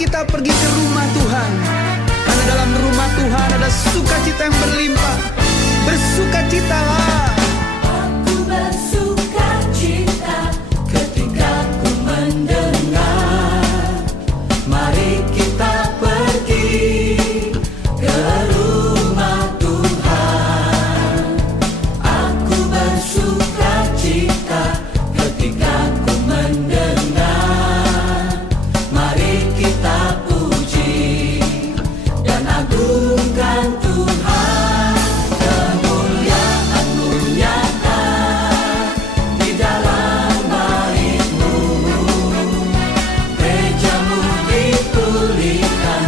kita pergi ke rumah Tuhan. Karena dalam rumah Tuhan ada sukacita yang berlimpah. Bersukacitalah. Aku bersukacita ketika ku mendengar, mari kita pergi ke rumah Tuhan. Aku bersukacita ketika ku mendengar, mari kita puji dan agungkan Tuhan. Kemuliaan-Mu nyata di dalam bait-Mu, gereja-Mu dipulihkan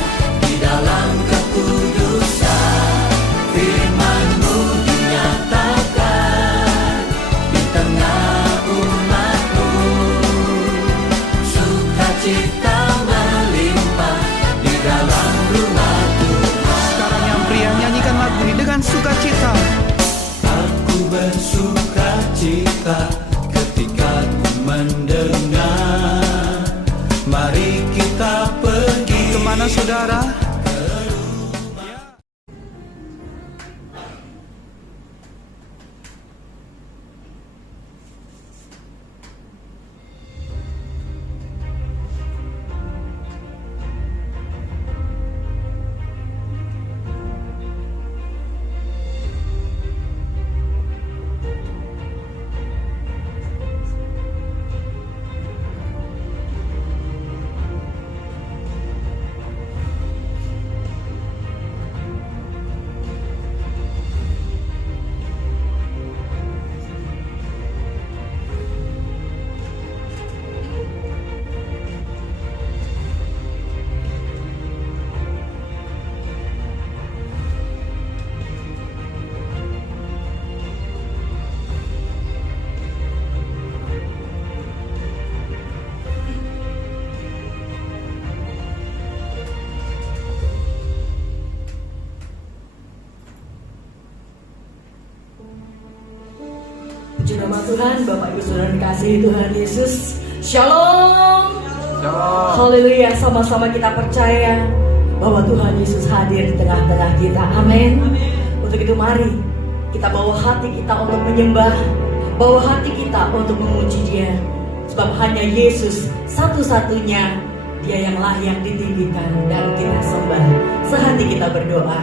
di dalam kekudusan. Firman-Mu dinyatakan di tengah umat-Mu, sukacita melimpah di dalam rumah Tuhan. Sekarang yang pria nyanyikan lagu ini dengan sukacita. Aku bersukacita ketika ku mendengar, mari kita pergi. Kemana saudara? Puji nama Tuhan, Bapak Ibu Saudara dikasihi Tuhan Yesus. Shalom. Haleluya, sama-sama kita percaya bahwa Tuhan Yesus hadir di tengah-tengah kita. Amin. Untuk itu mari kita bawa hati kita untuk menyembah, bawa hati kita untuk memuji Dia. Sebab hanya Yesus satu-satunya Dia yang layak ditinggikan dan kita sembah. Sehati kita berdoa.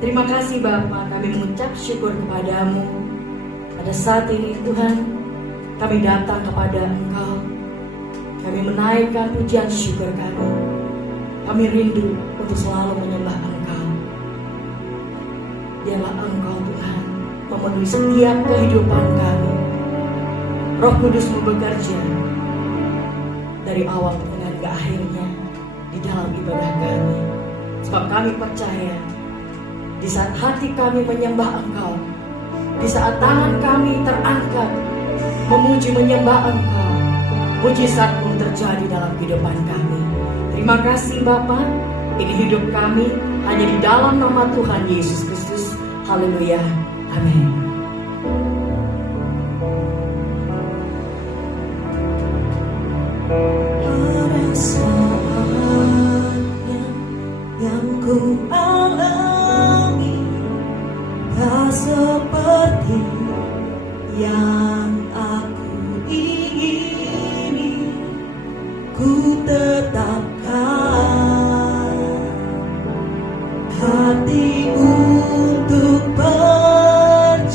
Terima kasih Bapa, kami mengucap syukur kepadamu. Pada saat ini Tuhan, kami datang kepada Engkau. Kami menaikkan pujian syukur kami. Kami rindu untuk selalu menyembah Engkau. Biarlah Engkau Tuhan memenuhi setiap kehidupan kami. Roh Kudus-Mu bekerja dari awal dengan ke akhirnya di dalam ibadah kami. Sebab kami percaya di saat hati kami menyembah Engkau, di saat tangan kami terangkat memuji menyembah Engkau, mujizat pun terjadi dalam kehidupan kami. Terima kasih Bapa, ini hidup kami hanya di dalam nama Tuhan Yesus Kristus. Haleluya, amin. Pada saatnya yang ku alami, tak seperti yang aku ingini, ku tetapkan hati untuk percaya.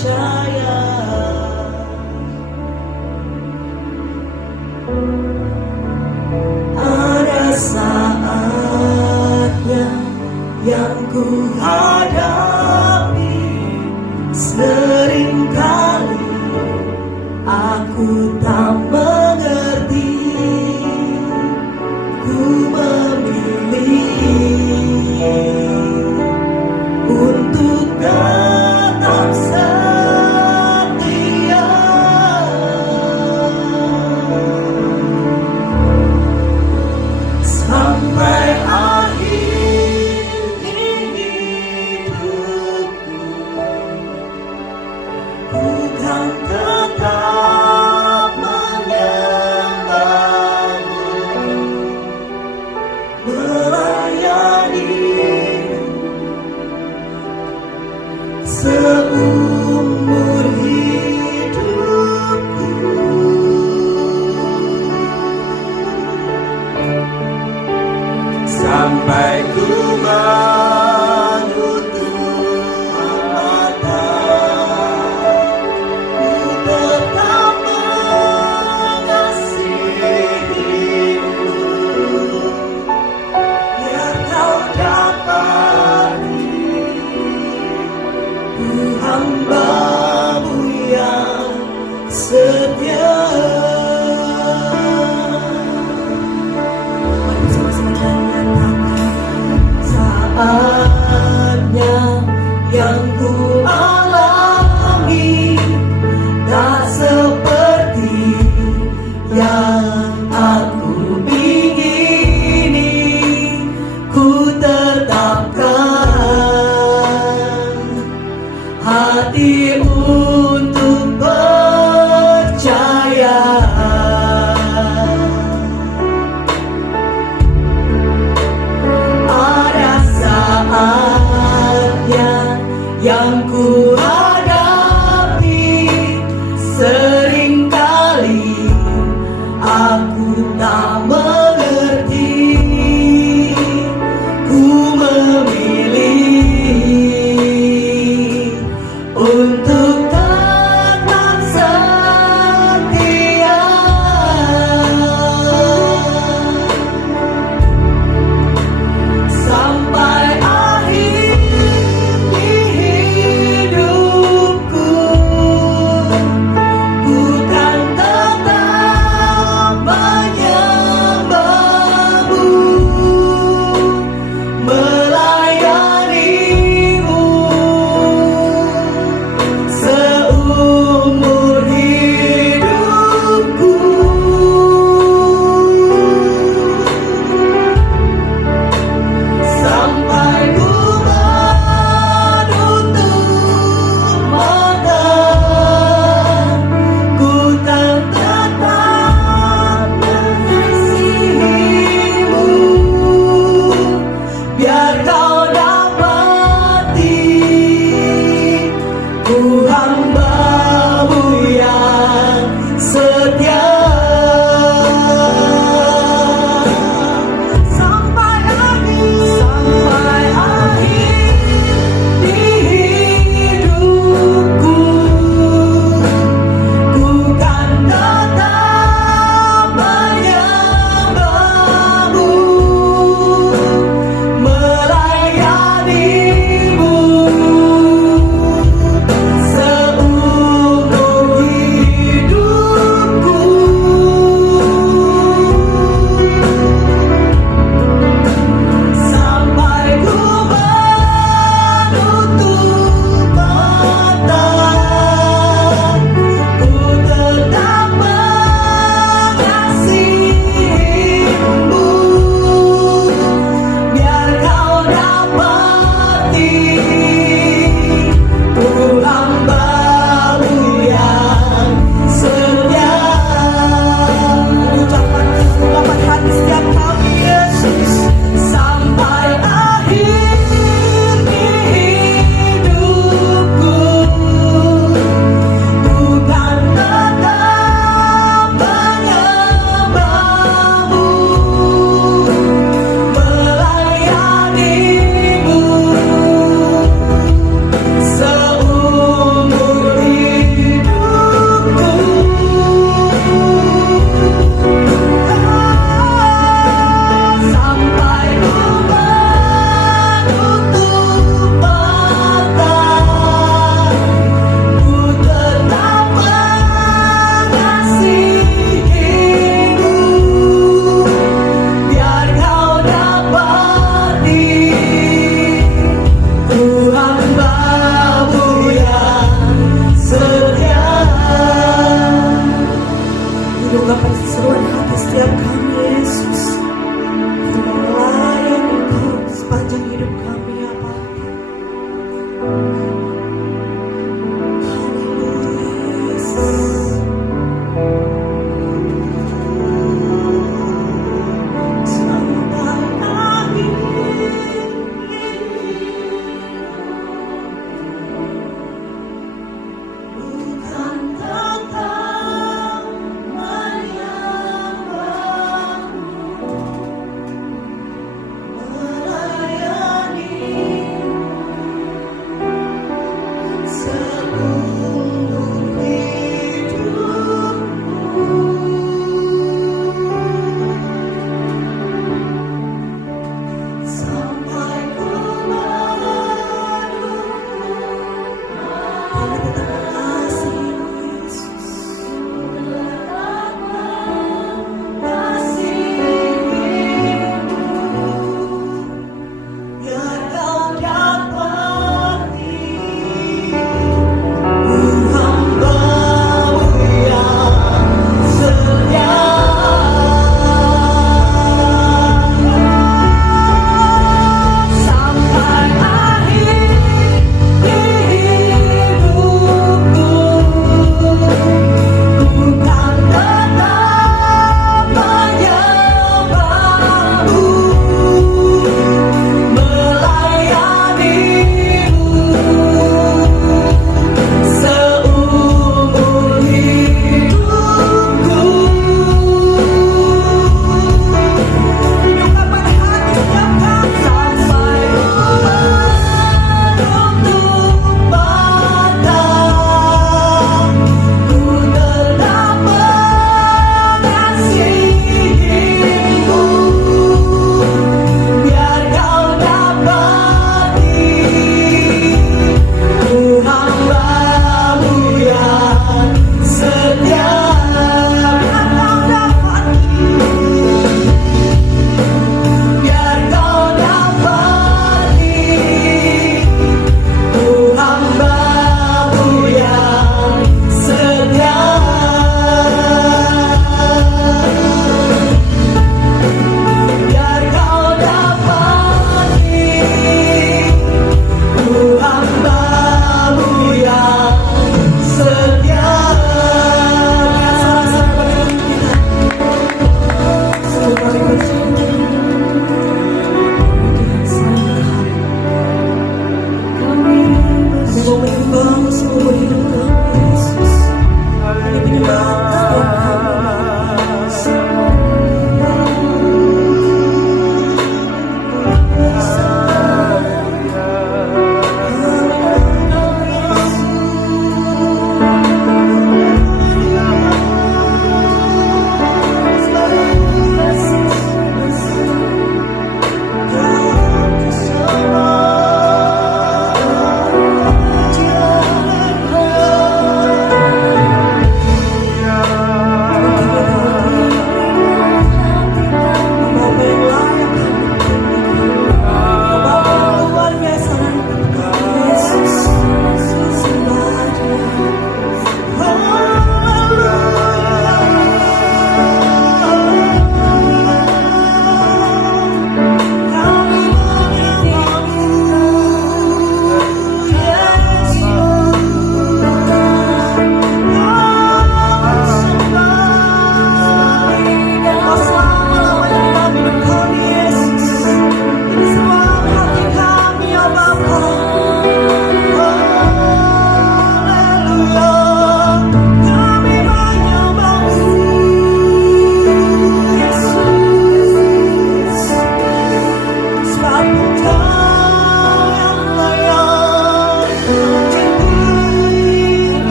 Ada saatnya yang ku hadapi, seringkali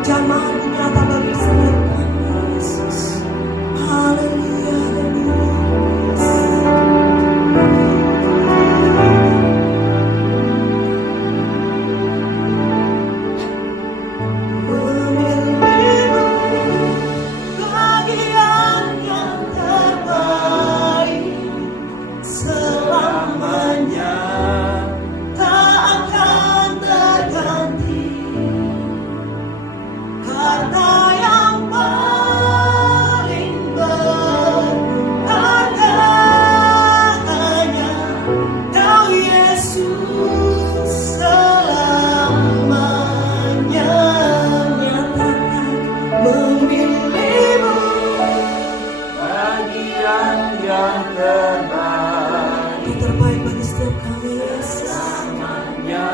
Jamahan nyata bagi setiap kami, Yesus. Haleluya, haleluya. Memilihmu bagian yang terbaik selamanya, tak akan terganti. Karena yang paling berharga hanya Kau Yesus selamanya. Nyatakan memilihmu bagian yang terbaik yang terbaik bagi setiap kami, Yesus. selamanya.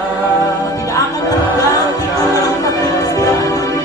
Tidak akan terganti dalam hati setiap kami.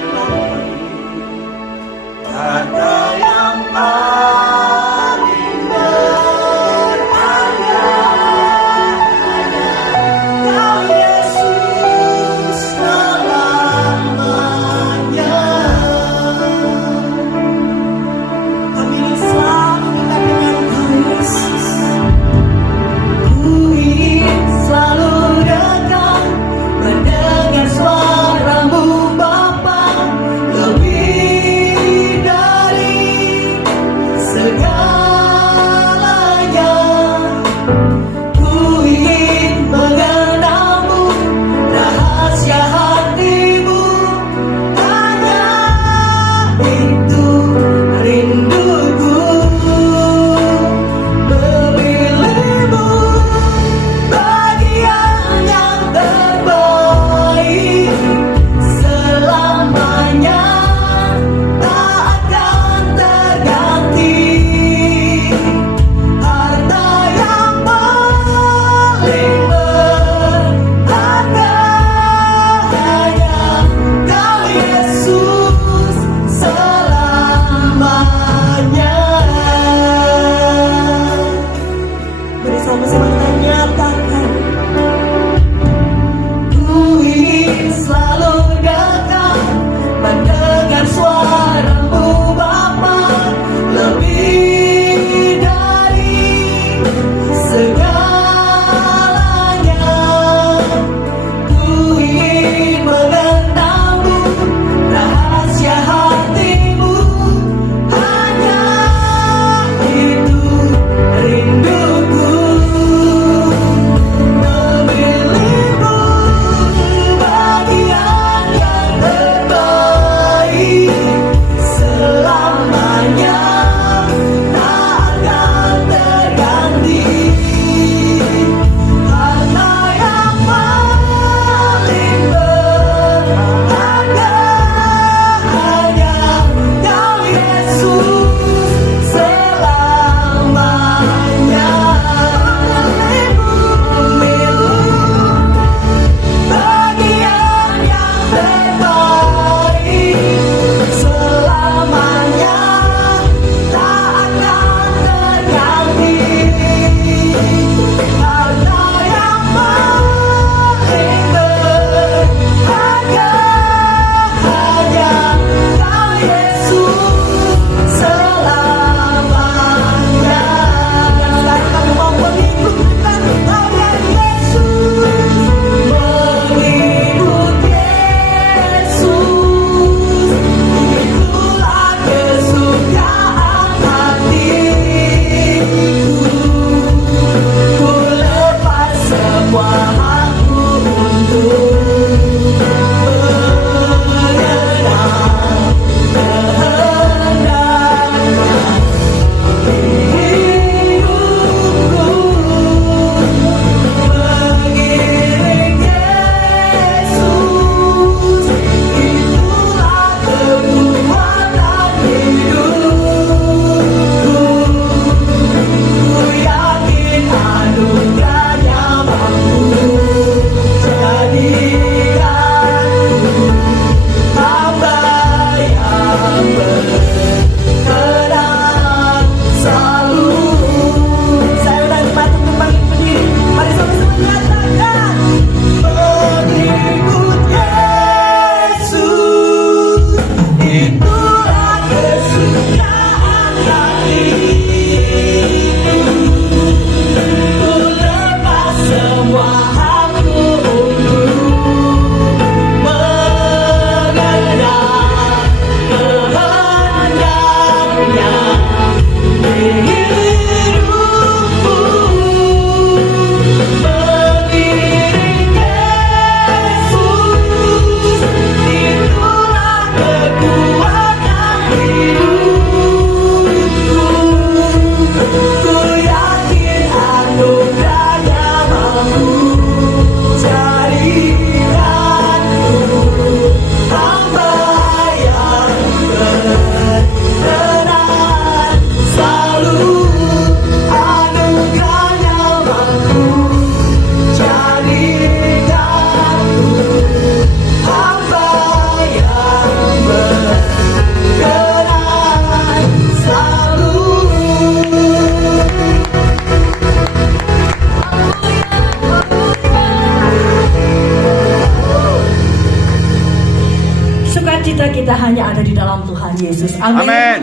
itulah kesukaan hatiku. Ku lepas semua hakku untuk mengejar kehendaknya di hidupku. Mengiring Yesus, itulah kekuatan hidupku. Ku yakin anugerahnya mampu jadikanku hamba yang berkenan. Selalu anugerahnya mampu jadikanku hamba yang berkenan. Selalu Sukacita kita hanya ada di dalam Tuhan Yesus. Amin. Amin.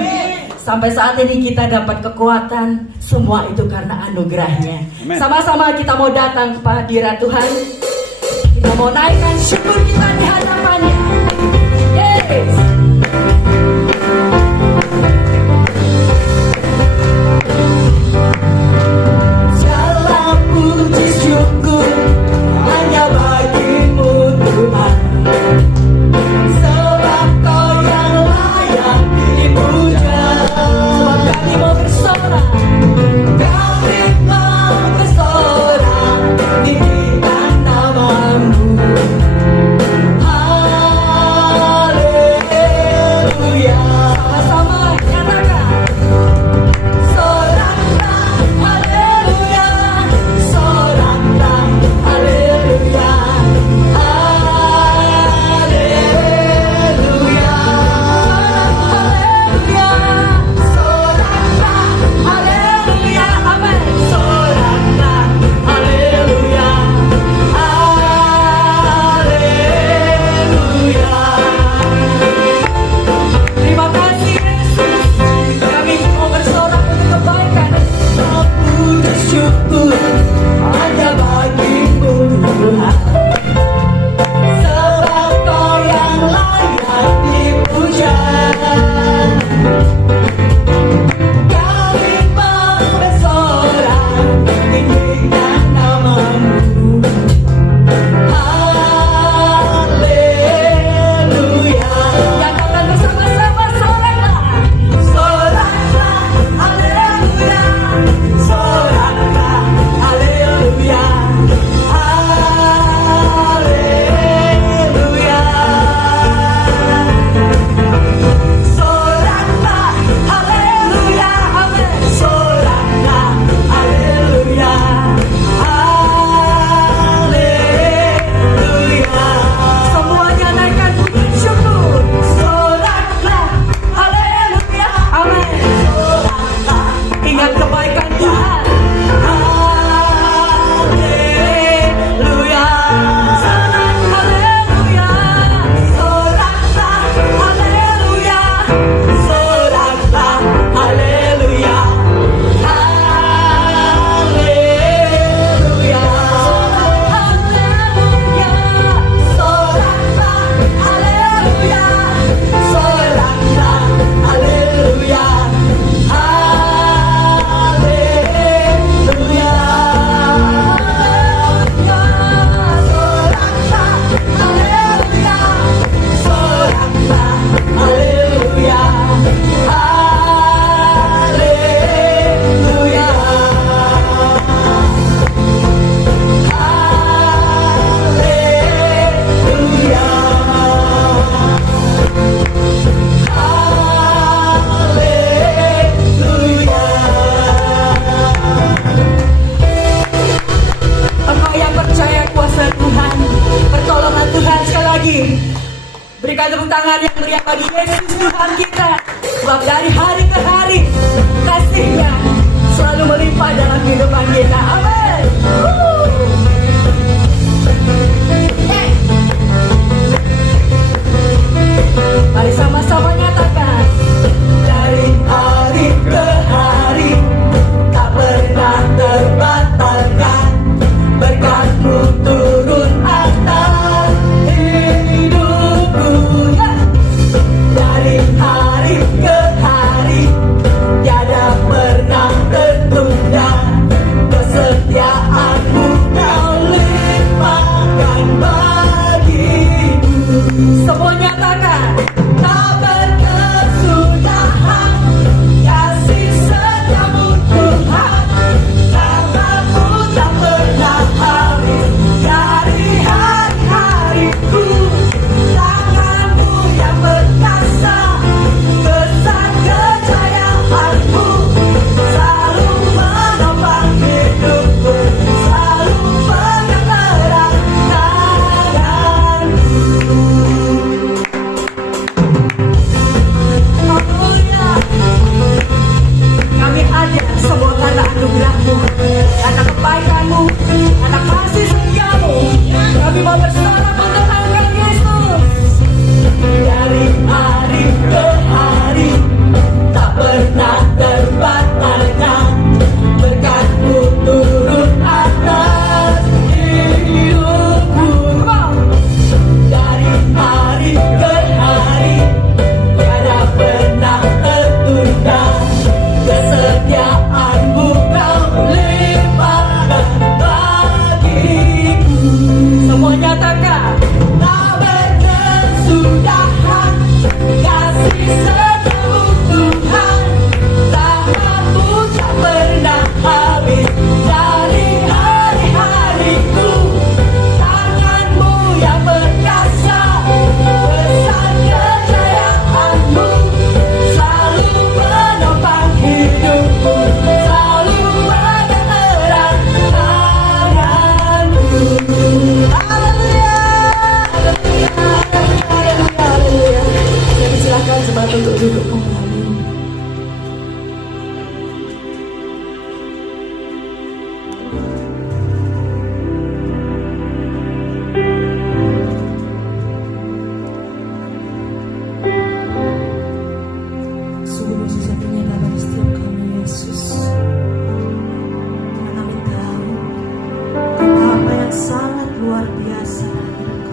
Sampai saat ini kita dapat kekuatan, semua itu karena anugerahnya. Amin. Sama-sama kita mau datang ke hadirat Tuhan. Kita mau naikkan syukur kita di hadapannya. Yes. segala puji syukur hanya bagimu Tuhan, sebab Kau yang layak dipuja. Sebab kami mau bersorak. Kami mau bersorak, tinggikan namamu. Haleluya. Sama-sama nyatakan. Soraklah, haleluya. Soraklah, haleluya. Haleluya. Soraklah, haleluya. Amin. Soraklah, haleluya. Haleluya. Terima kasih Yesus. Kami mau bersorak untuk kebaikan. Puji syukur hanya bagimu Tuhan, sebab Kau yang layak dipuja. Kami mau bersorak, tinggikan namamu. Haleluya. Nyatakan bersama-sama, soraklah. Soraklah, haleluya. Soraklah, haleluya. Haleluya. Soraklah, haleluya. Amin. Soraklah, haleluya. Haleluya. Semuanya naikkan puji syukur. Soraklah, haleluya. Amin. Soraklah, Ingat kebaikan Tuhan. haleluya. Haleluya. Soraklah, haleluya. Soraklah, haleluya. Haleluya. Haleluya. Soraklah, haleluya. Soraklah, haleluya. Haleluya. Soraklah, haleluya. Haleluya. Engkau yang percaya kuasa Tuhan, pertolongan Tuhan. Sekali lagi berikan tepuk tangan yang meriah bagi Yesus Tuhan kita. Sebab dari hari ke hari kasih-Nya selalu melimpah dalam kehidupan kita. Amin. Mari sama-sama silakan jemaat untuk duduk kembali. Sungguh sesungguhnya dalam setiap kami Yesus, karena kami tahu apa yang sangat luar biasa dalam hidup kami.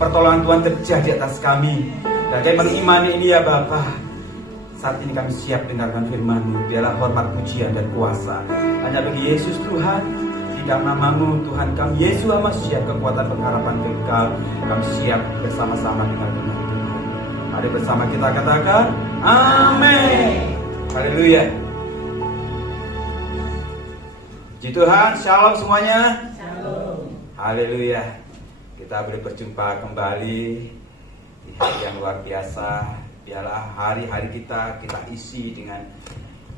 pertolongan Tuhan terjadi atas kami. Dan kami mengimani ini ya Bapa. Saat ini kami siap dengarkan firman-Mu. Biarlah hormat, pujian, dan kuasa hanya bagi Yesus Tuhan. Di dalam nama-Mu Tuhan kami Yesus amat siap kekuatan pengharapan kekal. Kami siap bersama-sama dengan Tuhan. Mari bersama kita katakan amin. Haleluya. Puji Tuhan, shalom semuanya. Shalom. Haleluya. Kita boleh berjumpa kembali di hari yang luar biasa. Biarlah hari-hari kita isi dengan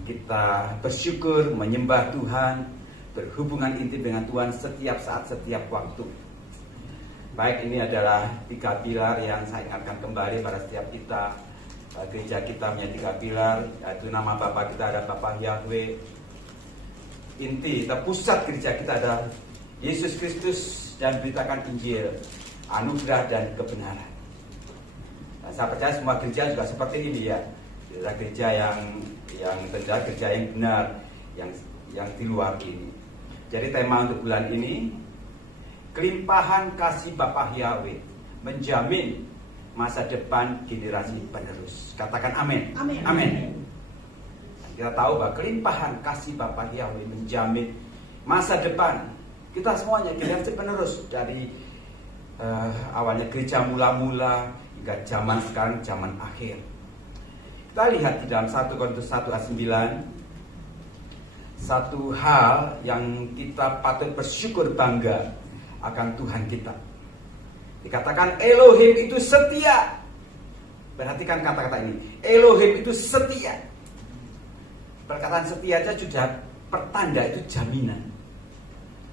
kita bersyukur, menyembah Tuhan, berhubungan intim dengan Tuhan setiap saat, setiap waktu. Baik, ini adalah 3 pilar yang saya ingatkan kembali pada setiap kita. Gereja kita punya 3 pilar, yaitu nama Bapa kita ada Bapa Yahweh. Inti, pusat gereja kita adalah Yesus Kristus dan beritakan Injil, anugerah dan kebenaran. Nah, saya percaya semua gereja juga seperti ini ya. Gereja yang gereja yang benar, yang di luar ini. Jadi tema untuk bulan ini, kelimpahan kasih Bapa Yahweh menjamin masa depan generasi penerus. Katakan amin. Amin. Amin. Kita tahu bahwa kelimpahan kasih Bapa Yahweh menjamin masa depan kita semuanya generasi penerus, dari awalnya gereja mula-mula hingga zaman sekarang, zaman akhir. Kita lihat di dalam 1 Korintus 1 ayat 9, satu hal yang kita patut bersyukur bangga akan Tuhan kita. Dikatakan Elohim itu setia. Perhatikan kata-kata ini, Elohim itu setia. Perkataan setia aja sudah pertanda, itu jaminan.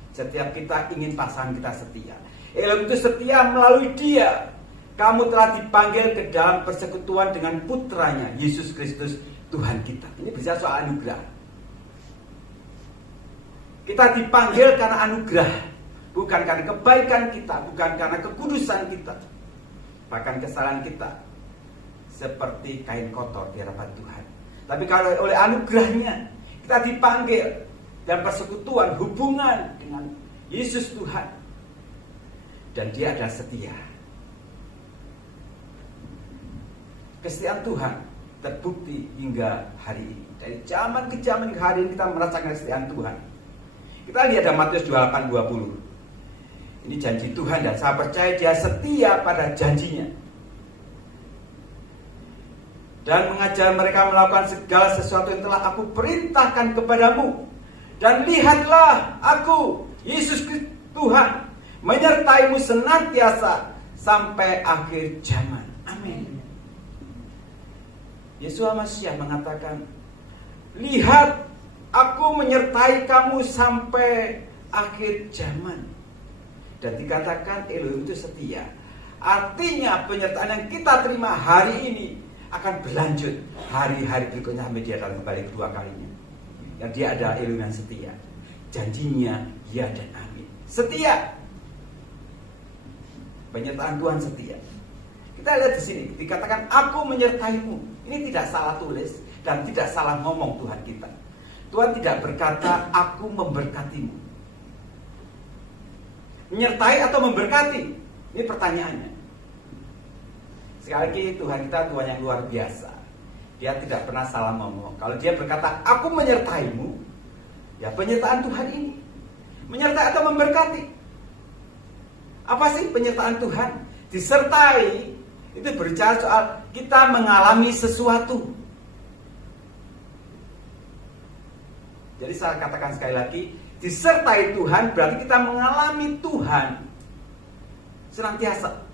Setiap kita ingin pasangan kita setia. Elohim itu setia, melalui Dia kamu telah dipanggil ke dalam persekutuan dengan putranya Yesus Kristus Tuhan kita. Ini bisa soal anugerah. Kita dipanggil karena anugerah, bukan karena kebaikan kita, bukan karena kekudusan kita. Bahkan kesalahan kita seperti kain kotor di hadapan Tuhan. Tapi kalau oleh anugerahnya kita dipanggil dan persekutuan, hubungan dengan Yesus Tuhan, dan Dia adalah setia. Kesetiaan Tuhan terbukti hingga hari ini. Dari zaman ke zaman ke hari ini kita merasakan kesetiaan Tuhan. Kita lihat dalam Matius 28:20. Ini janji Tuhan dan saya percaya Dia setia pada janjinya. Dan mengajar mereka melakukan segala sesuatu yang telah aku perintahkan kepadamu. Dan lihatlah, aku, Yesus Kristus Tuhan, menyertaimu senantiasa sampai akhir zaman. Amin. Yeshua Mashiach mengatakan, lihat, aku menyertai kamu sampai akhir zaman. Dan dikatakan Elohim itu setia. Artinya penyertaan yang kita terima hari ini akan berlanjut hari-hari berikutnya sampai Dia datang kembali kedua kalinya. Dan Dia ada Elohim yang setia. Janjinya ya dan amin. Setia. Penyertaan Tuhan setia. Kita lihat di sini dikatakan aku menyertaimu. Ini tidak salah tulis dan tidak salah ngomong Tuhan kita. Tuhan tidak berkata aku memberkatimu. Menyertai atau memberkati? Ini pertanyaannya. Sekali lagi Tuhan kita Tuhan yang luar biasa. Dia tidak pernah salah ngomong. Kalau Dia berkata aku menyertaimu, ya penyertaan Tuhan ini. Menyertai atau memberkati? Apa sih penyertaan Tuhan? Disertai itu berbicara soal kita mengalami sesuatu. Jadi saya katakan sekali lagi, disertai Tuhan berarti kita mengalami Tuhan senantiasa.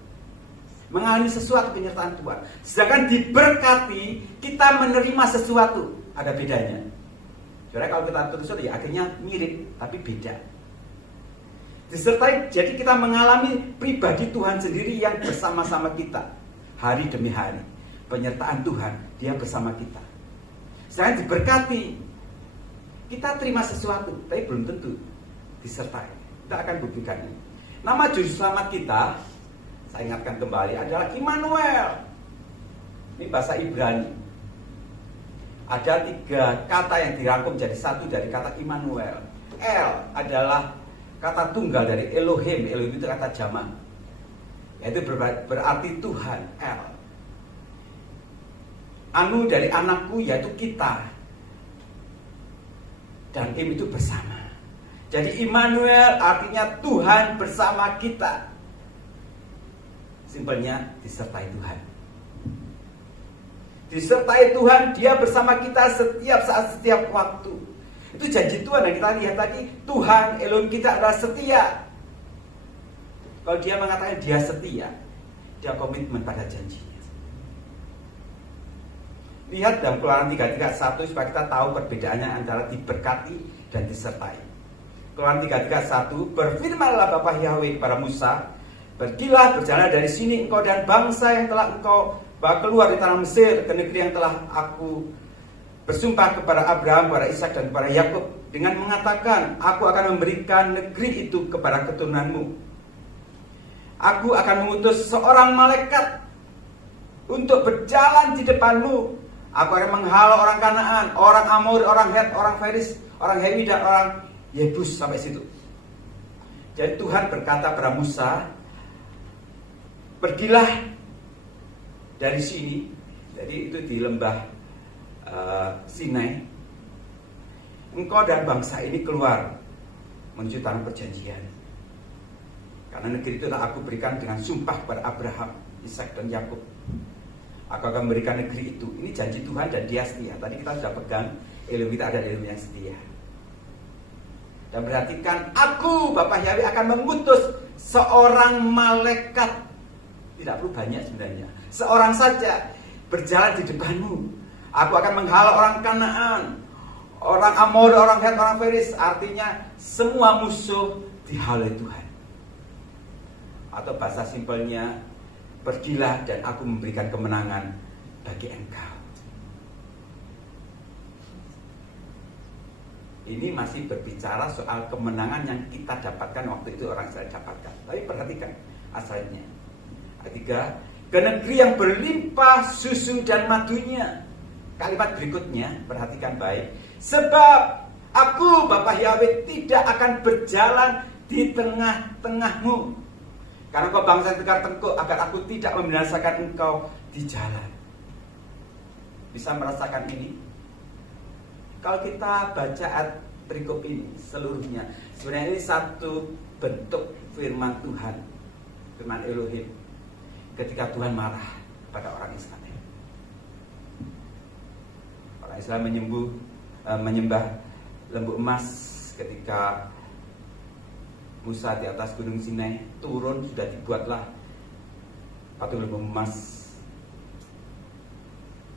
Mengalami sesuatu penyertaan Tuhan. Sedangkan diberkati, kita menerima sesuatu. Ada bedanya. Saudara, kalau kita terus ya akhirnya mirip, tapi beda. Disertai, jadi kita mengalami pribadi Tuhan sendiri yang bersama-sama kita. Hari demi hari. Penyertaan Tuhan, Dia bersama kita. Sedangkan diberkati, kita terima sesuatu, tapi belum tentu disertai. Kita akan buktikan ini. Nama juru selamat kita, saya ingatkan kembali, adalah Immanuel. Ini bahasa Ibrani. Ada 3 kata yang dirangkum jadi satu dari kata Immanuel. El adalah kata tunggal dari Elohim. Elohim itu kata jamak. Yaitu berarti Tuhan, El. Anu dari anakku yaitu kita. Dan Im itu bersama. Jadi Immanuel artinya Tuhan bersama kita. Simpelnya disertai Tuhan. Disertai Tuhan, Dia bersama kita setiap saat, setiap waktu. Itu janji Tuhan yang kita lihat tadi. Tuhan, Elohim kita adalah setia. Kalau Dia mengatakan Dia setia, Dia komitmen pada janjinya. Lihat dalam Keluaran 3:31 supaya kita tahu perbedaannya antara diberkati dan disertai. Keluaran 3:31, berfirmanlah Bapa Yahweh kepada Musa, pergilah berjalan dari sini engkau dan bangsa yang telah engkau bawa keluar di tanah Mesir ke negeri yang telah aku bersumpah kepada Abraham, kepada Ishak dan kepada Yakub dengan mengatakan, aku akan memberikan negeri itu kepada keturunanmu. Aku akan mengutus seorang malaikat untuk berjalan di depanmu. Aku akan menghalau orang Kanaan, orang Amori, orang Het, orang Feris, orang Hewi dan orang Yebus sampai situ. Jadi Tuhan berkata kepada Musa, pergilah dari sini. Jadi itu di lembah Sinai. Engkau dan bangsa ini keluar menuju tanah perjanjian. Karena negeri itu telah aku berikan dengan sumpah kepada Abraham, Ishak dan Yakub. Aku akan memberikan negeri itu. Ini janji Tuhan dan Dia setia. Tadi kita sudah pegang, Elohim kita ada Elohim yang setia. Dan perhatikan, aku Bapak Yahweh akan mengutus seorang malaikat. Tidak perlu banyak sebenarnya. Seorang saja berjalan di depanmu. Aku akan menghalau orang Kanaan, orang Amor, orang Het, orang Feris. Artinya semua musuh dihalau Tuhan. Atau bahasa simpelnya, pergilah dan aku memberikan kemenangan bagi engkau. Ini masih berbicara soal kemenangan yang kita dapatkan waktu itu orang Israel dapatkan. Tapi perhatikan asalnya. Ayat 3, ke negeri yang berlimpah susu dan madunya. Kalimat berikutnya, perhatikan baik. Sebab aku Bapak Yahweh tidak akan berjalan di tengah-tengahmu. Karena engkau bangsa yang tegar tengkuk, agar aku tidak membinasakan engkau di jalan. Bisa merasakan ini? Kalau kita baca ayat perikop ini seluruhnya, sebenarnya ini satu bentuk firman Tuhan, firman Elohim, ketika Tuhan marah pada orang Israel. Orang Israel menyembah lembu emas ketika Musa di atas gunung Sinai turun, sudah dibuatlah patung lembu emas.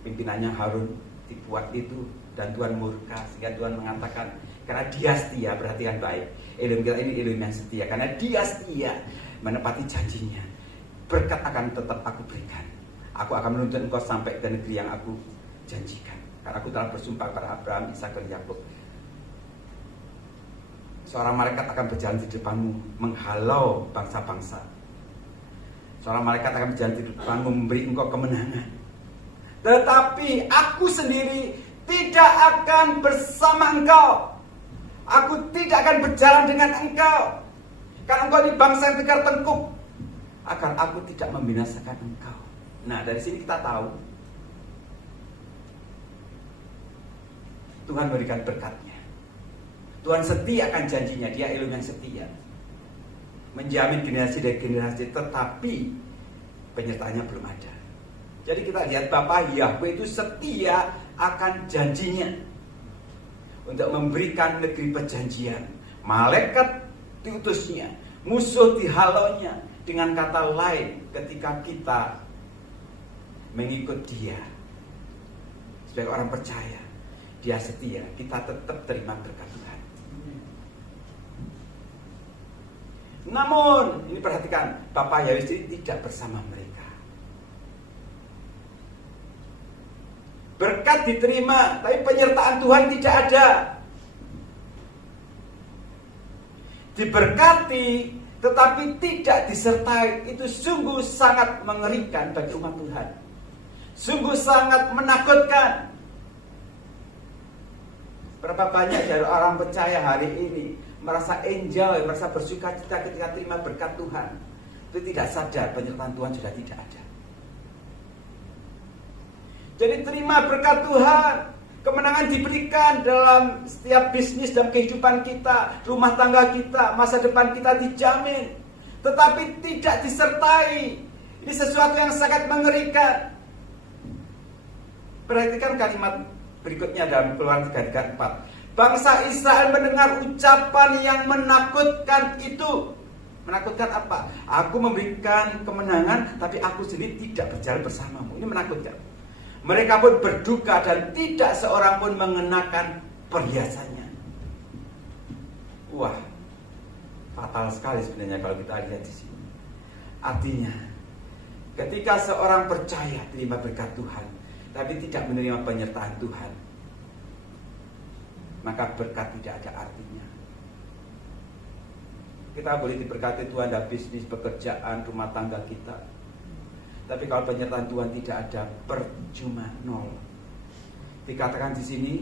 Pimpinannya Harun dibuat itu dan Tuhan murka, sehingga Tuhan mengatakan karena Dia setia, perhatikan baik, Elohim kita ini Elohim yang setia, karena Dia setia menepati janjinya, berkat akan tetap aku berikan. Aku akan menuntun engkau sampai ke negeri yang aku janjikan, karena aku telah bersumpah pada Abraham, Ishak dan Yakub. Seorang malaikat akan berjalan di depanmu, menghalau bangsa-bangsa. Seorang malaikat akan berjalan di depanmu, memberi engkau kemenangan. Tetapi aku sendiri tidak akan bersama engkau. Aku tidak akan berjalan dengan engkau, karena engkau ini bangsa yang tegar tengkuk, agar aku tidak membinasakan engkau. Nah, dari sini kita tahu Tuhan memberikan berkatnya. Tuhan setia akan janjinya. Dia Elohim yang setia, menjamin generasi dari generasi, tetapi penyertaannya belum ada. Jadi kita lihat Bapak Yahweh itu setia akan janjinya untuk memberikan negeri perjanjian. Malaikat diutusnya, musuh dihalaunya. Dengan kata lain, ketika kita mengikut Dia sebagai orang percaya, Dia setia, kita tetap terima berkat Tuhan. Namun, ini perhatikan, Bapak Yahweh tidak bersama mereka. Berkat diterima, tapi penyertaan Tuhan tidak ada. Diberkati, tetapi tidak disertai, itu sungguh sangat mengerikan bagi umat Tuhan. Sungguh sangat menakutkan. Berapa banyak dari orang percaya hari ini merasa enjoy, merasa bersuka cita ketika terima berkat Tuhan. Itu tidak sadar penyertaan Tuhan sudah tidak ada. Jadi terima berkat Tuhan. Kemenangan diberikan dalam setiap bisnis dan kehidupan kita, rumah tangga kita, masa depan kita dijamin. Tetapi tidak disertai. Ini sesuatu yang sangat mengerikan. Perhatikan kalimat berikutnya dalam Keluaran 3:4. Bangsa Israel mendengar ucapan yang menakutkan itu. Menakutkan apa? Aku memberikan kemenangan, tapi aku sendiri tidak berjalan bersamamu. Ini menakutkan. Mereka pun berduka dan tidak seorang pun mengenakan perhiasannya. Wah, fatal sekali sebenarnya kalau kita lihat di sini. Artinya, ketika seorang percaya terima berkat Tuhan, tapi tidak menerima penyertaan Tuhan, maka berkat tidak ada artinya. Kita boleh diberkati Tuhan dalam bisnis, pekerjaan, rumah tangga kita. Tapi kalau penyertaan Tuhan tidak ada, percuma, nol. Dikatakan di sini,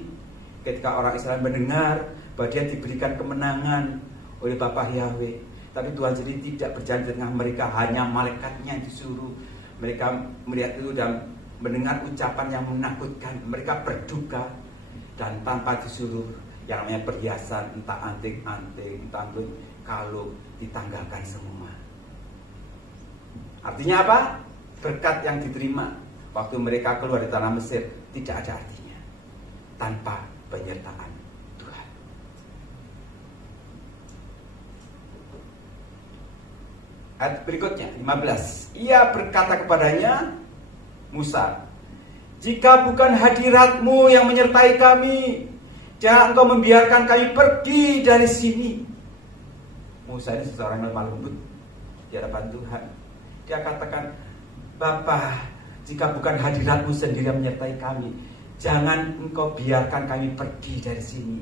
ketika orang Israel mendengar bahwa dia diberikan kemenangan oleh Bapa Yahweh, tapi Tuhan sendiri tidak berjalan di tengah mereka, hanya malaikatnya yang disuruh. Mereka melihat itu dan mendengar ucapan yang menakutkan. Mereka berduka dan tanpa disuruh, yang namanya perhiasan, entah anting-anting, entah kalung, ditanggalkan semua. Artinya apa? Berkat yang diterima waktu mereka keluar dari tanah Mesir tidak ada artinya tanpa penyertaan Tuhan. Ayat berikutnya 15. Ia berkata kepadanya, Musa, jika bukan hadiratmu yang menyertai kami, jangan engkau membiarkan kami pergi dari sini. Musa ini seseorang yang lemah lembut di hadapan Tuhan. Dia katakan, Bapa, jika bukan hadiratmu sendiri yang menyertai kami, jangan engkau biarkan kami pergi dari sini.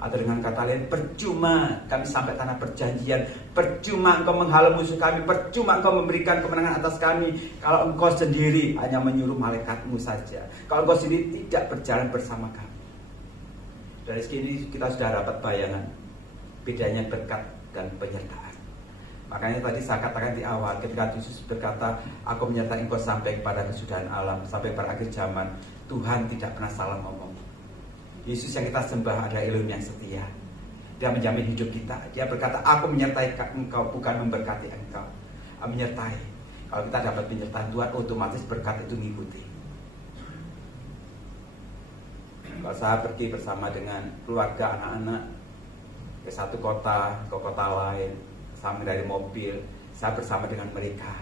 Atau dengan kata lain, percuma kami sampai tanah perjanjian, percuma engkau menghalau musuh kami, percuma engkau memberikan kemenangan atas kami, kalau engkau sendiri hanya menyuruh malaikatmu saja, kalau engkau sendiri tidak berjalan bersama kami. Dari sini kita sudah dapat bayangan bedanya berkat dan penyertaan. Makanya tadi saya katakan di awal, ketika Yesus berkata, aku menyertai engkau sampai kepada kesudahan alam, sampai pada akhir zaman, Tuhan tidak pernah salah ngomong. Yesus yang kita sembah ada Elohim yang setia. Dia menjamin hidup kita. Dia berkata, aku menyertai engkau, bukan memberkati engkau. Menyertai. Kalau kita dapat penyertaan Tuhan, otomatis berkat itu ngikuti. Kalau saya pergi bersama dengan keluarga, anak-anak ke satu kota, ke kota lain, saya dari mobil, saya bersama dengan mereka,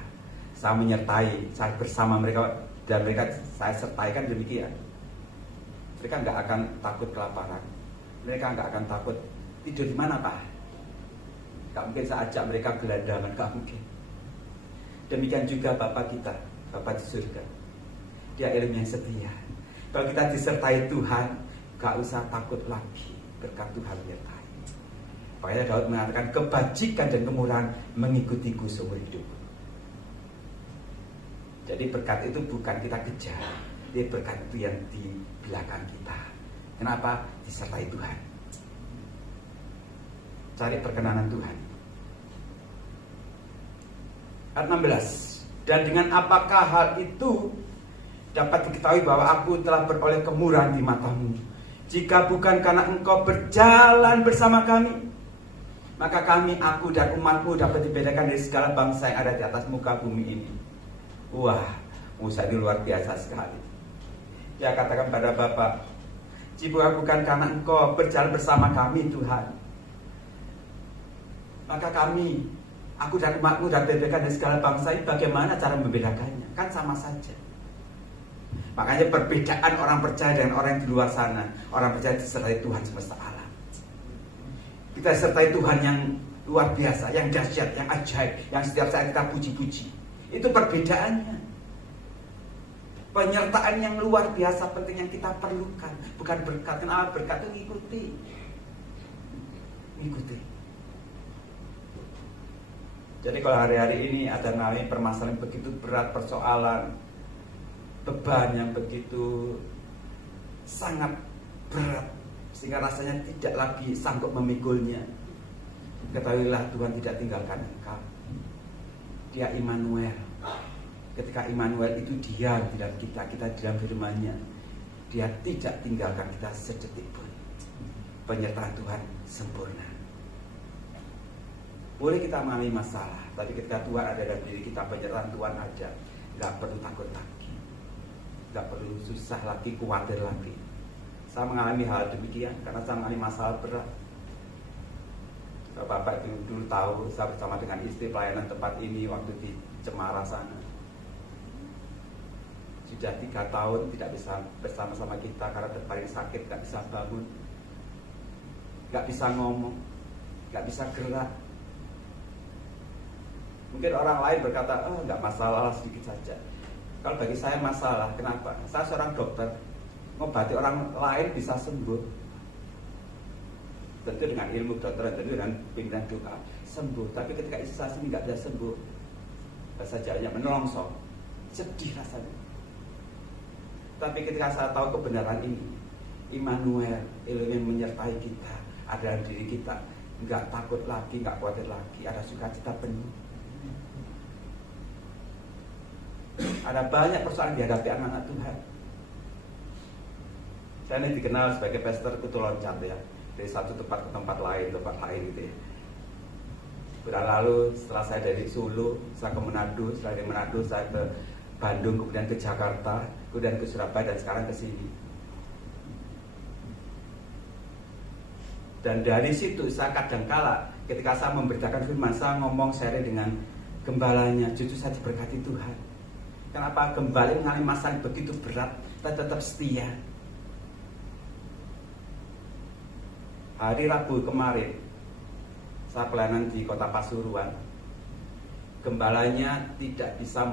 saya menyertai, saya bersama mereka, dan mereka saya sertai, kan demikian. Mereka nggak akan takut kelaparan, mereka nggak akan takut tidur di mana Pak. Nggak mungkin saya ajak mereka gelandangan, nggak mungkin. Demikian juga Bapa kita, Bapa di surga, Dia Elohim yang setia. Kalau kita disertai Tuhan, nggak usah takut lagi, berkat Tuhan menyertai. Makanya Daud mengatakan, kebajikan dan kemurahan mengikutiku seumur hidupku. Jadi berkat itu bukan kita kejar, dia berkat itu yang di belakang kita. Kenapa? Disertai Tuhan. Cari perkenanan Tuhan. Ayat 16. Dan dengan apakah hal itu dapat diketahui bahwa aku telah beroleh kemurahan di matamu, jika bukan karena engkau berjalan bersama kami, maka kami, aku dan umatmu dapat dibedakan dari segala bangsa yang ada di atas muka bumi ini. Wah, Musa ini luar biasa sekali. Dia katakan pada Bapa, jika bukan karena engkau berjalan bersama kami Tuhan, maka kami, aku dan umatmu dapat dibedakan dari segala bangsa ini. Bagaimana cara membedakannya? Kan sama saja. Makanya perbedaan orang percaya dengan orang yang di luar sana. Orang percaya disertai Tuhan semesta alam. Kita sertai Tuhan yang luar biasa, yang dahsyat, yang ajaib, yang setiap saat kita puji-puji. Itu perbedaannya. Penyertaan yang luar biasa penting yang kita perlukan. Bukan berkat, kenapa berkat itu ngikuti. Ngikuti. Jadi kalau hari-hari ini ada namanya permasalahan begitu berat, persoalan, beban yang begitu sangat berat, sehingga rasanya tidak lagi sanggup memikulnya, ketahuilah Tuhan tidak tinggalkan engkau. Dia Immanuel. Ketika Immanuel itu diam di dalam kita diam firman-Nya, Dia tidak tinggalkan kita sedetik pun. Penyertaan Tuhan sempurna. Boleh kita mengalami masalah, tapi ketika Tuhan ada dalam diri kita, penyertaan Tuhan ada, nggak perlu takut lagi, nggak perlu susah lagi, khawatir lagi. Saya mengalami hal demikian karena saya mengalami masalah berat. Bapak dulu tahu, saya bersama dengan istri pelayanan tempat ini waktu di Cemara sana. Sudah 3 tahun tidak bisa bersama-sama kita karena terbaring sakit, nggak bisa bangun, nggak bisa ngomong, nggak bisa gerak. Mungkin orang lain berkata, nggak masalah, sedikit saja. Kalau bagi saya masalah, kenapa? Saya seorang dokter, ngobati orang lain bisa sembuh. Tentu dengan ilmu kedokteran, tentu dengan pimpinan doa sembuh. Tapi ketika istri saya sendiri nggak bisa sembuh, bahasa Jawanya menolongsong, sedih rasanya. Tapi ketika saya tahu kebenaran ini, Immanuel, Elohim menyertai kita, ada dalam diri kita, nggak takut lagi, nggak khawatir lagi, ada sukacita penuh. Ada banyak persoalan dihadapi anak-anak Tuhan. Saya ini dikenal sebagai pastor kutu loncat ya, dari satu tempat ke tempat lain gitu ya. Bulan lalu setelah saya dari Solo, saya ke Manado, setelah dari Manado saya ke Bandung, kemudian ke Jakarta, kemudian ke Surabaya, dan sekarang ke sini. Dan dari situ saya kadangkala ketika saya memberitakan firman, saya ngomong sharing dengan gembalanya, jujur saya diberkati Tuhan. Kenapa kembali mengalami masalah yang begitu berat, kita tetap setia. Hari Rabu kemarin, saya pelayanan di kota Pasuruan. Gembalanya tidak bisa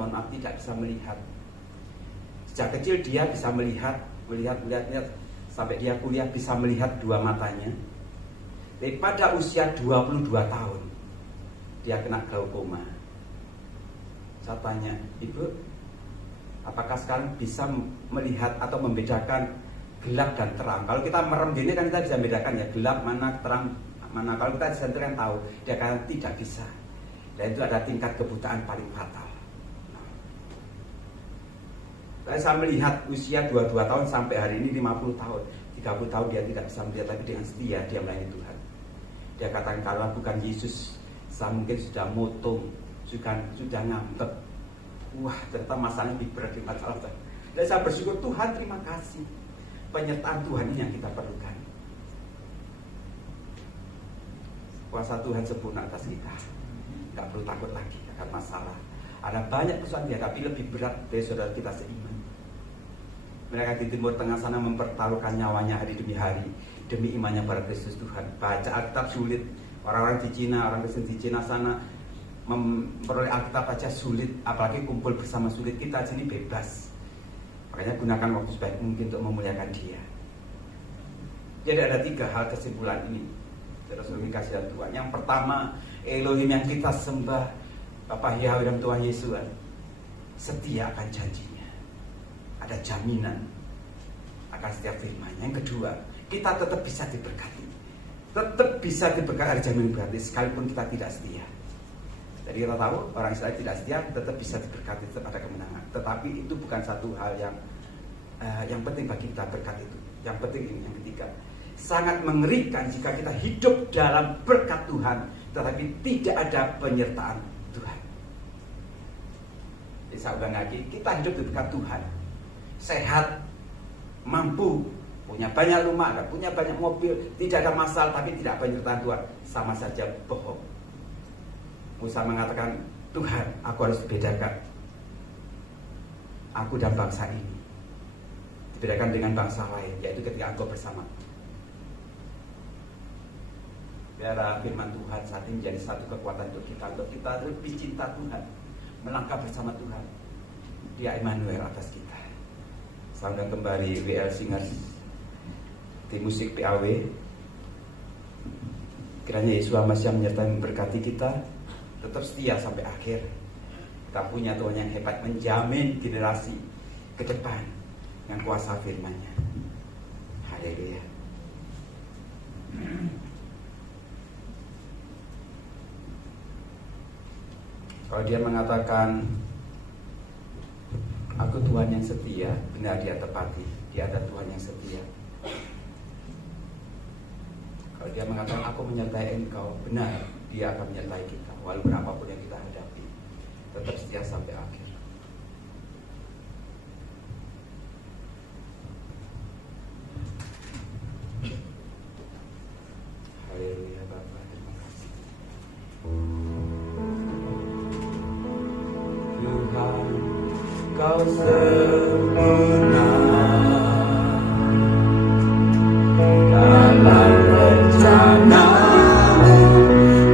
melihat. Sejak kecil dia bisa melihat sampai dia kuliah bisa melihat 2 matanya. Tapi pada usia 22 tahun, dia kena glaukoma. Saya tanya, Ibu, apakah sekarang bisa melihat atau membedakan gelap dan terang? Kalau kita merem gini kan kita bisa membedakan ya, gelap mana, terang mana. Kalau kita disentuh tahu, dia akan tidak bisa. Dan itu ada tingkat kebutaan paling fatal. Saya melihat usia 22 tahun sampai hari ini 50 tahun, 30 tahun dia tidak bisa melihat, tapi dengan setia dia melayani Tuhan. Dia katakan, kalau bukan Yesus, saya mungkin sudah motong, sudah ngambek. Wah, ternyata masalahnya lebih berat di masalah. Dan saya bersyukur, Tuhan terima kasih. Penyertaan Tuhan ini yang kita perlukan. Kuasa Tuhan sempurna atas kita. Gak perlu takut lagi akan masalah. Ada banyak persoalan dihadapi lebih berat dari saudara kita seiman. Mereka di Timur Tengah sana mempertaruhkan nyawanya hari demi hari demi imannya pada Kristus Tuhan. Baca Alkitab sulit. Orang-orang di Cina, orang Kristen di Cina sana memperoleh Alkitab aja sulit, apalagi kumpul bersama sulit. Kita sini bebas. Makanya gunakan waktu sebaik mungkin untuk memuliakan Dia. Jadi ada 3 hal kesimpulan ini. Terus kasih Tuhan. Yang pertama, Elohim yang kita sembah, Bapa Yahweh dan Tuhan Yesus, setia akan janjinya. Ada jaminan akan setiap firman-Nya. Yang kedua, kita tetap bisa diberkati. Tetap bisa diberkati, ada jaminan berarti sekalipun kita tidak setia. Jadi kita tahu orang Israel tidak setia tetap bisa diberkati, tetap ada kemenangan. Tetapi itu bukan satu hal yang penting bagi kita berkat itu. Yang penting ini yang ketiga, sangat mengerikan jika kita hidup dalam berkat Tuhan tetapi tidak ada penyertaan Tuhan. Jadi saya ulang lagi, kita hidup di berkat Tuhan, sehat, mampu, punya banyak rumah, punya banyak mobil, tidak ada masalah, tapi tidak penyertaan Tuhan, sama saja bohong. Musa mengatakan, Tuhan, aku harus bedakan aku dan bangsa ini, dibedakan dengan bangsa lain, yaitu ketika Engkau bersama. Biar firman Tuhan saat ini menjadi satu kekuatan untuk kita lebih cinta Tuhan, melangkah bersama Tuhan. Dia Immanuel atas kita. Sambung kembali WL Singers di musik PAW. Kiranya Yesus Masih menyertai memberkati kita, tetap setia sampai akhir. Kita punya Tuhan yang hebat, menjamin generasi ke depan dengan kuasa firman-Nya. Haleluya. Kalau dia mengatakan, aku Tuhan yang setia, benar dia tepati. Dia ada Tuhan yang setia. Kalau dia mengatakan, aku menyertai engkau, benar dia akan menyertai kita. Walaupun apapun yang kita hadapi, tetap setia sampai akhir. Haleluya Bapa, terima kasih. Tuhan, Kau sempurna dalam rencana-Mu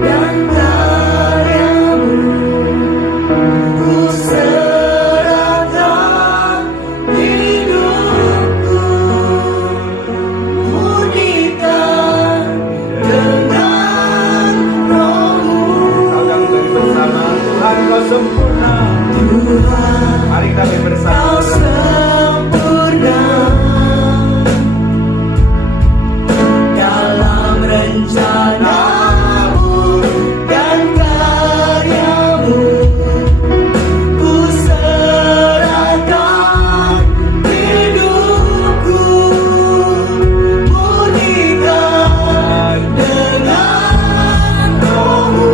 dan karya-Mu. Ku serahkan hidupku, murnikan dengan Roh-Mu. Kau yang beri bersama, Tuhan Kau sempurna. Tuhan, mari kita beri bersama. Kau sempurna dalam rencana-Mu dan karya-Mu. Ku serahkan hidupku, murnikan dengan Roh-Mu.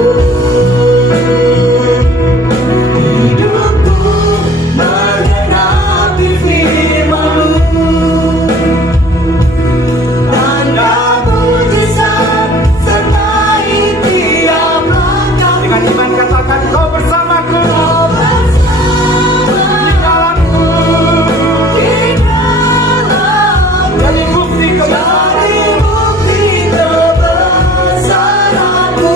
Hidupku menggenapi firman-Mu, tanda mujizat sertai tiap langkah. Dengan iman katakan, Kau bersamaku, Kau bersamaku di dalamku, di dalam jadi bukti kebesaran-Mu.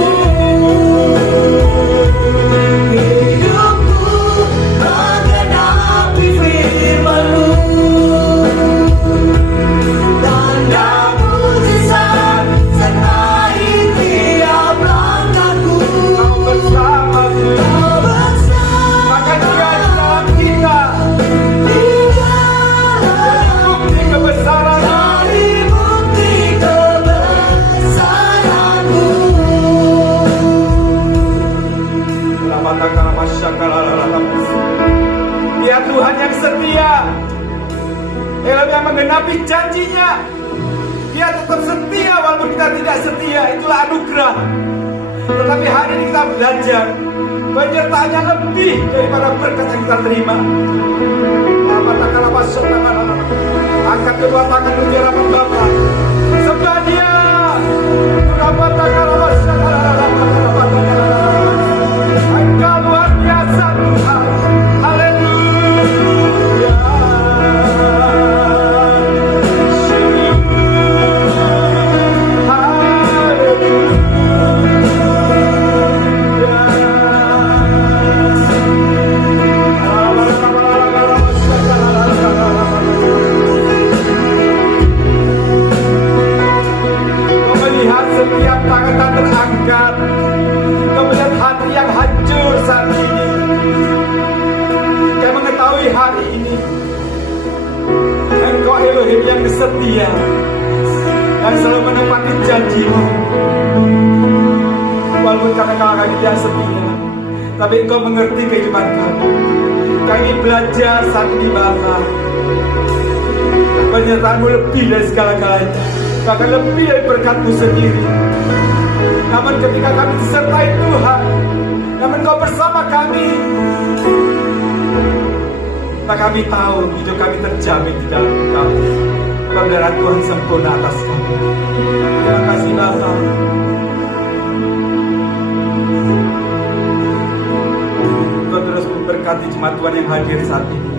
Hidupku menggenapi firman-Mu, tanda mujizat sertai tiap langkahku. Kau bersamaku, Kau bersamaku, maka Dia di dalam kita, di dalam jadi bukti kebesaran, jadi bukti kebesaran-Mu. Dia Tuhan yang setia, yang menggenapi janjinya. Dia tetap setia walaupun kita tidak setia. Itulah anugerah. Tetapi hari ini kita belajar penyertaannya lebih daripada berkat yang kita terima. Angkat kedua tangan menuju hadapan Bapa. Sembah Dia. Engkau luar biasa Tuhan. Haleluya. Kau melihat setiap tangan terangkat. Kau melihat hati yang hancur saat ini. Kau mengetahui hari ini Engkau Elohim yang setia dan selalu menepati janji-Mu. Walaupun kadang-kadang kami tidak setia, tapi Engkau mengerti kehidupan kami. Kami belajar saat ini Bapa, penyertaan-Mu lebih dari segala-galanya, bahkan lebih dari berkat-Mu sendiri. Namun ketika kami disertai Tuhan, namun Kau bersama kami, maka kami tahu hidup kami terjamin di dalam Engkau. Pemeliharaan Tuhan sempurna atas kami. Terima kasih Bapa. Kau terus memberkati jemaat Tuhan yang hadir saat ini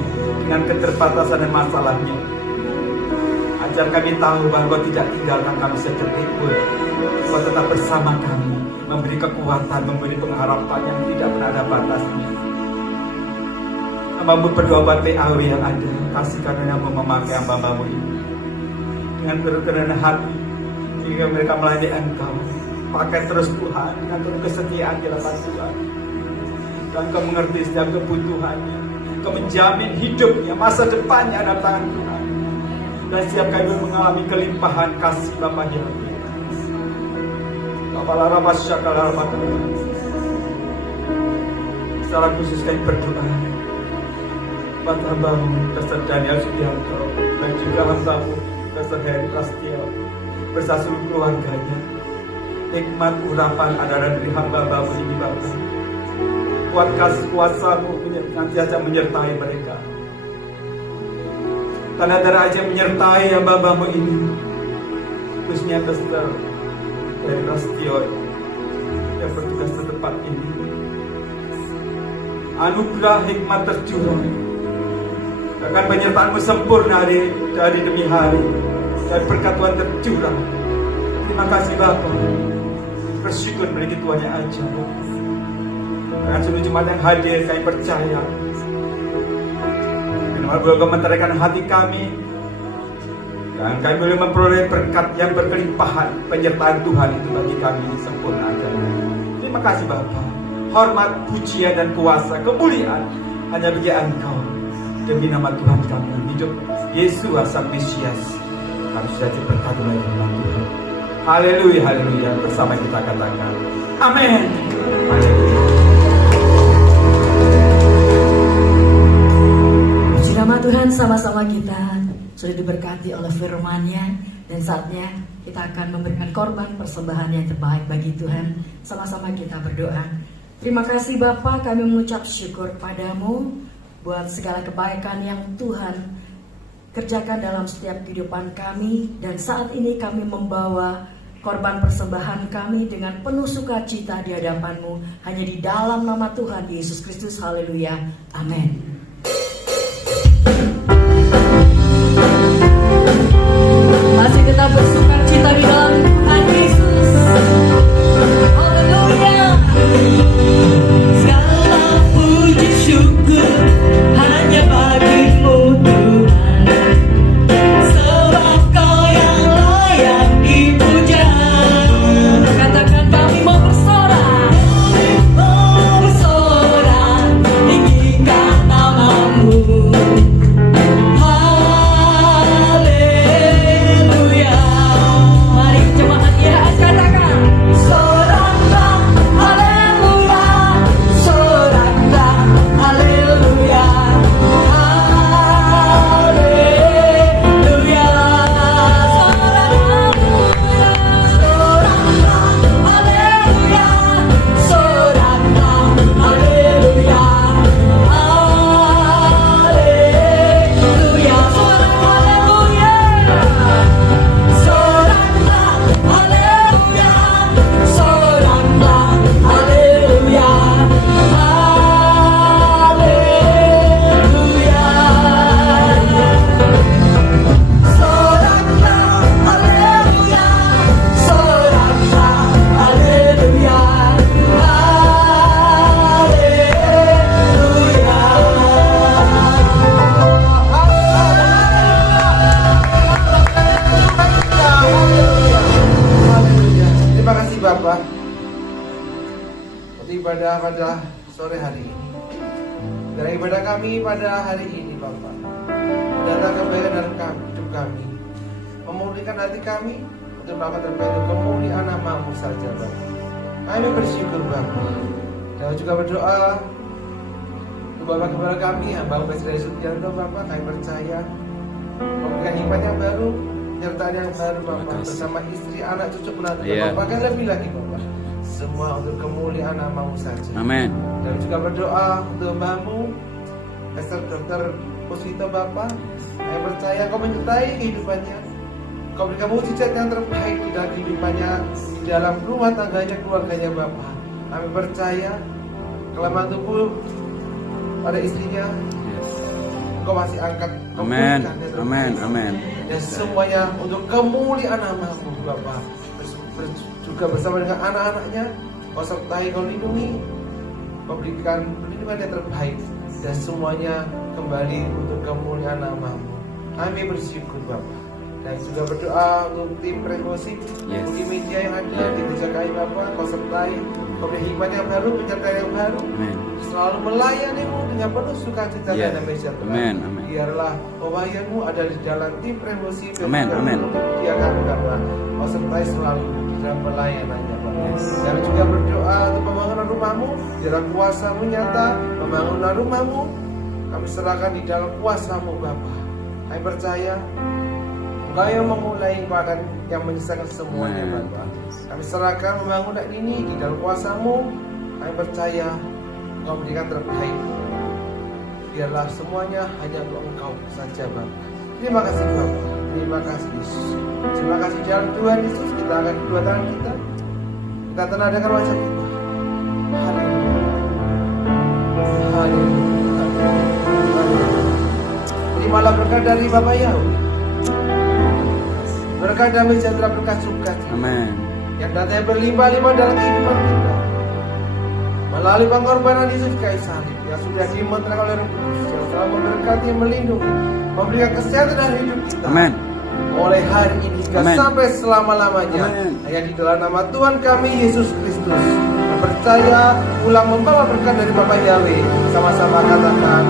dengan keterbatasan dan masalahnya. Ajar kami tahu bahwa Kau tidak tinggalkan kami sedetik pun. Kau tetap bersama kami, memberi kekuatan, memberi pengharapan yang tidak pernah ada batasnya. Hamba-Mu berdoa buat PAW yang ada. Kasih karunia-Mu memakai hamba-Mu ini dengan kerendahan hati, sehingga mereka melayani Engkau. Pakai terus Tuhan dengan penuh kesetiaan di hadapan Tuhan. Dan Kau mengerti setiap kebutuhannya. Kau menjamin hidupnya, masa depannya dalam tangan Tuhan. Dan setiap kami mengalami kelimpahan kasih Bapa yang Secara khusus kami berdoa buat hambamu Pastor Daniel Subianto dan juga hambamu Pastor Heri Prasetyo beserta seluruh keluarganya. Hikmat urapan adalah dari hamba-hambamu ini Bapa. Kuat kasih kuasa-Mu senantiasa menyertai mereka. Tanda darah aja menyertai hamba-hambamu ini, khususnya Pastor Heri Prasetyo yang bertugas di tempat ini. Anugerah hikmat tercurah, akan penyertaan-Mu sempurna dari demi hari, dan berkat Tuhan tercurah. Terima kasih Bapa. Bersyukur bagi Tuhannya aja. Dengan seluruh jemaat yang hadir, kami percaya Firman boleh mementeraikan hati kami, dan kami boleh memperoleh berkat yang berkelimpahan. Penyertaan Tuhan itu bagi kami disempurnakan. Terima kasih Bapa. Hormat, pujian dan kuasa, kemuliaan hanya bagi Engkau. Demi nama Tuhan kami hidup, Yesus Sang Mesias, kami sudah diberkati oleh Tuhan. Haleluya, haleluya. Bersama kita katakan amin. Puji nama Tuhan, sama-sama kita sudah diberkati oleh firman-Nya, dan saatnya kita akan memberikan korban persembahan yang terbaik bagi Tuhan. Sama-sama kita berdoa. Terima kasih Bapa, kami mengucap syukur padamu buat segala kebaikan yang Tuhan kerjakan dalam setiap kehidupan kami. Dan saat ini kami membawa korban persembahan kami dengan penuh sukacita di hadapan-Mu, hanya di dalam nama Tuhan Yesus Kristus. Haleluya, amin. Masih tetap bersukacita di dalam Tuhan Yesus. Haleluya. Segala puji syukur hanya bagi-Mu Tuhan, sebab Kau yang layak dipuja. Katakan kami mau bersorak, tinggikan nama-Mu. Haleluya. mari jemaat ya katakan Soraklah, haleluya. Soraklah, haleluya. Haleluya. Soraklah, haleluya. Soraklah, haleluya. Haleluya. Soraklah, haleluya. Soraklah, haleluya. Haleluya. Soraklah, haleluya. Soraklah, haleluya. Haleluya. Terima kasih Bapak untuk ibadah pada sore hari ini. Dari ibadah kami pada hari ini Bapak, datang kebaikan dalam hidup kami, memulihkan hati kami untuk melakukan terbaik untuk kemuliaan nama-Mu saja Bapak. Kami bersyukur Bapak, dan juga berdoa untuk Bapak kepada kami, hamba Presiden Subianto Bapak. Kami percaya memberikan hikmat yang baru, penyertaan yang baru Bapak, bersama istri, anak, cucu, menantu Bapak, kan lebih lagi Bapak. Semua untuk kemuliaan nama-Mu saja. Amin. Dan juga berdoa untuk hamba-Mu Pastor Dr. Pusito Bapak. Saya percaya Kau menyertai kehidupannya. Kau berikan mujizat yang terbaik di dalam kehidupannya, di dalam rumah tangganya, keluarganya Bapak. Kami percaya kelemahan tubuh pada istrinya Kau masih angkat. Kau Amin. pulihkan dia, Amin. Amin. Dan semuanya untuk kemuliaan nama-Mu Bapak. Juga bersama dengan anak-anaknya, Kau sertai, Kau lindungi, Kau berikan perlindungan yang terbaik, dan semuanya kembali untuk kemuliaan nama-Mu. Kami bersyukur Bapak. Dan juga berdoa untuk tim Revolusi, Yes. untuk media yang ada di gereja kami Bapak. Kau sertai, Kau beri hikmat yang baru, penyertaan yang baru, Amin. selalu melayani-Mu dengan penuh sukacita Yes. dan meja Tuhan. Amin. Amin. Biarlah pewahyuan-Mu ada di dalam tim Revolusi. Amin. Amin. Dia kami Bapak. Kau sertai selalu dalam pelayanannya Bapak. Dan juga berdoa untuk pembangunan rumahmu, biarlah kuasa-Mu nyata, pembangunan rumahmu kami serahkan di dalam kuasa-Mu Bapa. Kami percaya Engkau yang memulai bahkan yang menyelesaikan semuanya Bapa. Kami serahkan pembangunan ini di dalam kuasa-Mu. Kami percaya Engkau berikan terbaik. Biarlah semuanya hanya untuk Engkau saja Bapa. Terima kasih Bapa. Terima kasih Yesus. Terima kasih dalam Tuhan Yesus. Kita akan kedua tangan kita. Kita tenadakan wajah kita. Haleluya. Haleluya. Haleluya. Terimalah berkat dari Bapa Yahweh. Berkat damai sejahtera, berkat sukacita. Amin. Yang datang berlimpah-limpah dalam kehidupan kita. Melalui pengorbanan Yesus kayu salib yang sudah dimeteraikan oleh Roh Kudus, yang telah memberkati, melindungi, memberikan kesehatan dalam hidup kita. Amin. Mulai hari ini hingga Amin. sampai selama-lamanya. Amin. Hanya di dalam nama Tuhan kami Yesus Kristus. Percaya ulang membawa berkat dari Bapa Yahweh. Sama-sama katakan